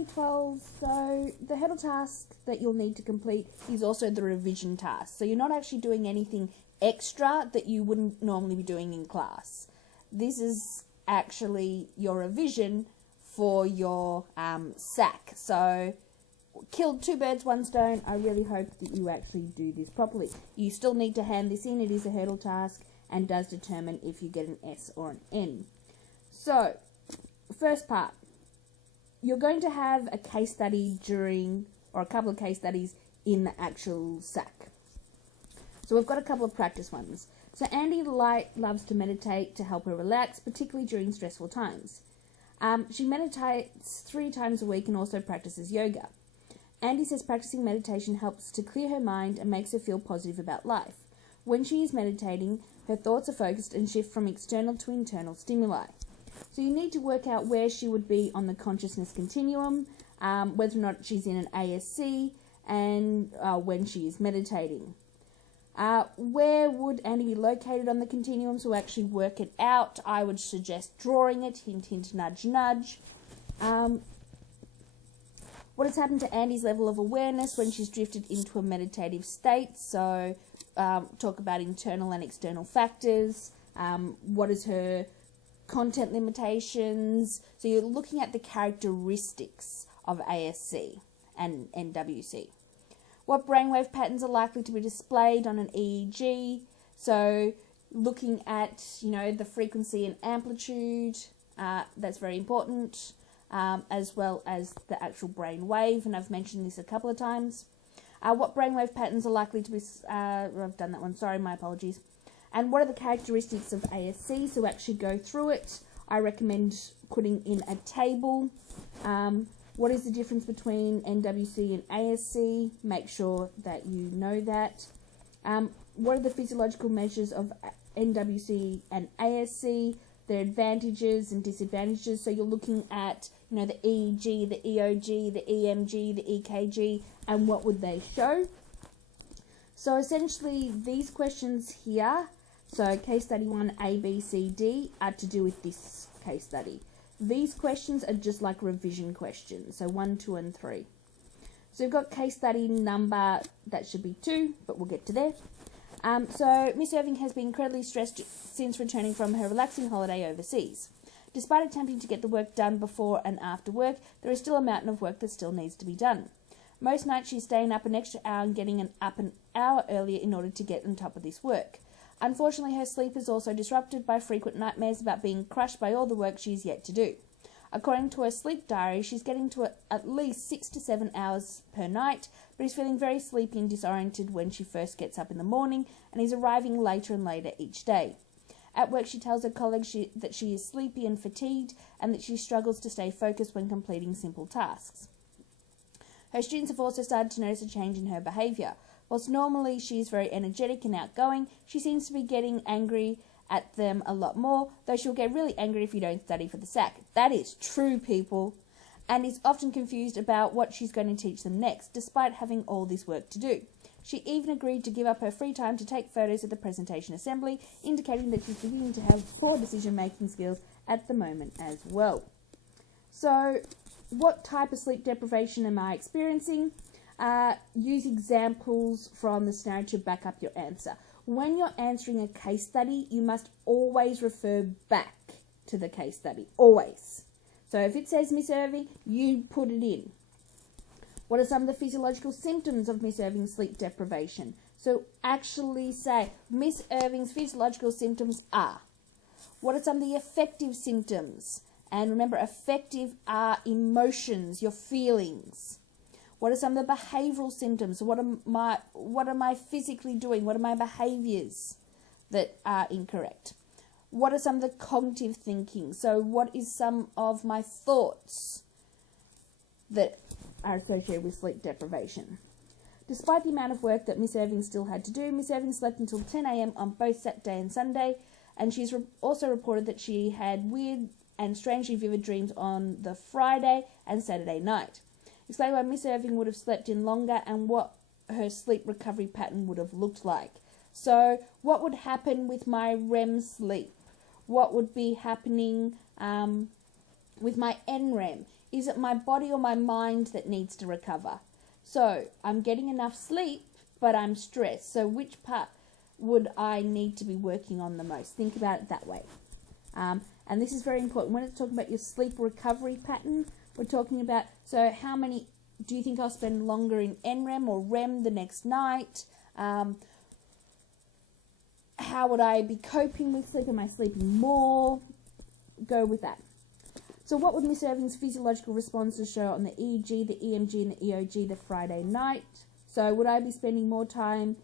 Grade 12, so the Heddle task that you'll need to complete is also the revision task. So you're not actually doing anything extra that you wouldn't normally be doing in class. This is actually your revision for your SAC. So killed two birds, one stone. I really hope that you actually do this properly. You still need to hand this in. It is a Heddle task and does determine if you get an S or an N. So, first part. You're going to have a case study or a couple of case studies in the actual SAC. So we've got a couple of practice ones. So Andy loves to meditate to help her relax, particularly during stressful times. She meditates 3 times a week and also practices yoga. Andy says practicing meditation helps to clear her mind and makes her feel positive about life. When she is meditating, her thoughts are focused and shift from external to internal stimuli. So you need to work out where she would be on the consciousness continuum, whether or not she's in an ASC, and when she is meditating. Where would Andy be located on the continuum? So actually work it out. I would suggest drawing it, hint, hint, nudge, nudge. What has happened to Andy's level of awareness when she's drifted into a meditative state? So talk about internal and external factors. What is her content limitations? So you're looking at the characteristics of ASC and NWC. What brainwave patterns are likely to be displayed on an EEG? So looking at, the frequency and amplitude, that's very important, as well as the actual brain wave, and I've mentioned this a couple of times. What brainwave patterns are likely to be, I've done that one, sorry, my apologies. And what are the characteristics of ASC? So actually go through it. I recommend putting in a table. What is the difference between NWC and ASC? Make sure that you know that. What are the physiological measures of NWC and ASC? Their advantages and disadvantages. So you're looking at, the EEG, the EOG, the EMG, the EKG, and what would they show? So essentially these questions here, so case study 1, A, B, C, D, are to do with this case study. These questions are just like revision questions, so 1, 2, and 3. So we've got case study number, that should be 2, but we'll get to there. So Miss Irving has been incredibly stressed since returning from her relaxing holiday overseas. Despite attempting to get the work done before and after work, there is still a mountain of work that still needs to be done. Most nights she's staying up an extra hour and getting up an hour earlier in order to get on top of this work. Unfortunately, her sleep is also disrupted by frequent nightmares about being crushed by all the work she is yet to do. According to her sleep diary, she's getting to at least 6 to 7 hours per night, but is feeling very sleepy and disoriented when she first gets up in the morning and is arriving later and later each day. At work, she tells her colleagues that she is sleepy and fatigued and that she struggles to stay focused when completing simple tasks. Her students have also started to notice a change in her behaviour. Whilst normally she is very energetic and outgoing, she seems to be getting angry at them a lot more, though she'll get really angry if you don't study for the SAC. That is true, people. And is often confused about what she's going to teach them next, despite having all this work to do. She even agreed to give up her free time to take photos at the presentation assembly, indicating that she's beginning to have poor decision-making skills at the moment as well. So, what type of sleep deprivation am I experiencing? Use examples from the scenario to back up your answer. When you're answering a case study, you must always refer back to the case study. Always. So if it says Miss Irving, you put it in. What are some of the physiological symptoms of Miss Irving's sleep deprivation? So actually say, Miss Irving's physiological symptoms are. What are some of the affective symptoms? And remember, affective are emotions, your feelings. What are some of the behavioural symptoms? What am I physically doing? What are my behaviours that are incorrect? What are some of the cognitive thinking? So what is some of my thoughts that are associated with sleep deprivation? Despite the amount of work that Miss Irving still had to do, Miss Irving slept until 10 a.m. on both Saturday and Sunday, and she's also reported that she had weird and strangely vivid dreams on the Friday and Saturday night. Explain why Miss Irving would have slept in longer and what her sleep recovery pattern would have looked like. So, what would happen with my REM sleep? What would be happening with my NREM? is it my body or my mind that needs to recover? So I'm getting enough sleep, but I'm stressed. So which part would I need to be working on the most? Think about it that way. And this is very important. When it's talking about your sleep recovery pattern, we're talking about, so how many, do you think I'll spend longer in NREM or REM the next night? How would I be coping with sleep? Am I sleeping more? Go with that. So what would Miss Irving's physiological responses show on the EEG, the EMG, and the EOG the Friday night? So would I be spending more time?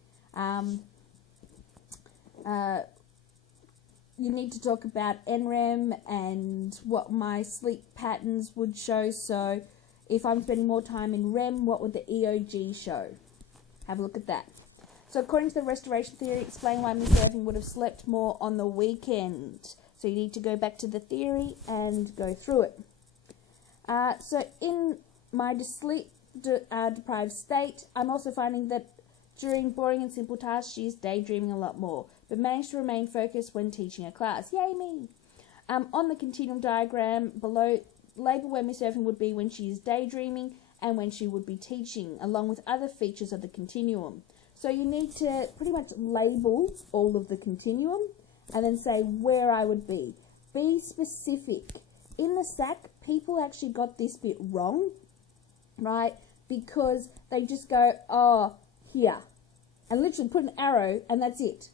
You need to talk about NREM and what my sleep patterns would show. So if I'm spending more time in REM, what would the EOG show? Have a look at that. So according to the restoration theory, explain why Miss Irving would have slept more on the weekend. So you need to go back to the theory and go through it. So in my sleep deprived state, I'm also finding that during boring and simple tasks, she's daydreaming a lot more, but managed to remain focused when teaching a class. Yay me! On the continuum diagram below, label where Miss Irving would be when she is daydreaming and when she would be teaching, along with other features of the continuum. So you need to pretty much label all of the continuum and then say where I would be. Be specific. In the SAC, people actually got this bit wrong, right? Because they just go, oh, here, and literally put an arrow and that's it.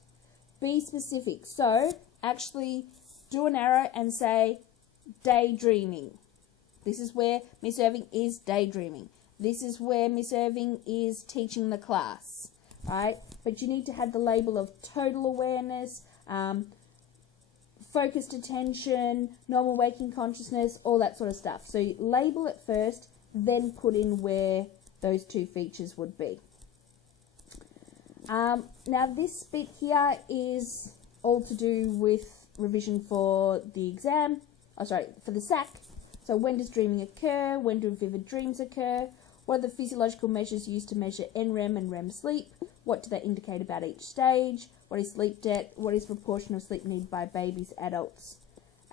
Be specific. So actually do an arrow and say daydreaming. This is where Miss Irving is daydreaming. This is where Miss Irving is teaching the class, right? But you need to have the label of total awareness, focused attention, normal waking consciousness, all that sort of stuff. So you label it first, then put in where those two features would be. Now this bit here is all to do with revision for the exam, for the SAC. So when does dreaming occur? When do vivid dreams occur? What are the physiological measures used to measure NREM and REM sleep? What do they indicate about each stage? What is sleep debt? What is the proportion of sleep needed by babies, adults,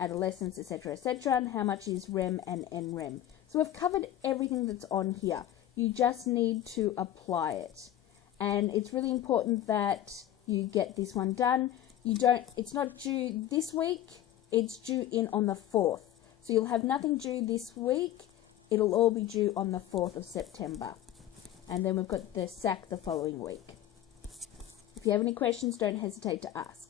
adolescents, etc., etc.? And how much is REM and NREM? So we've covered everything that's on here. You just need to apply it. And it's really important that you get this one done. It's not due this week, it's due in on the 4th. So you'll have nothing due this week. It'll all be due on the 4th of September. And then we've got the SAC the following week. If you have any questions, don't hesitate to ask.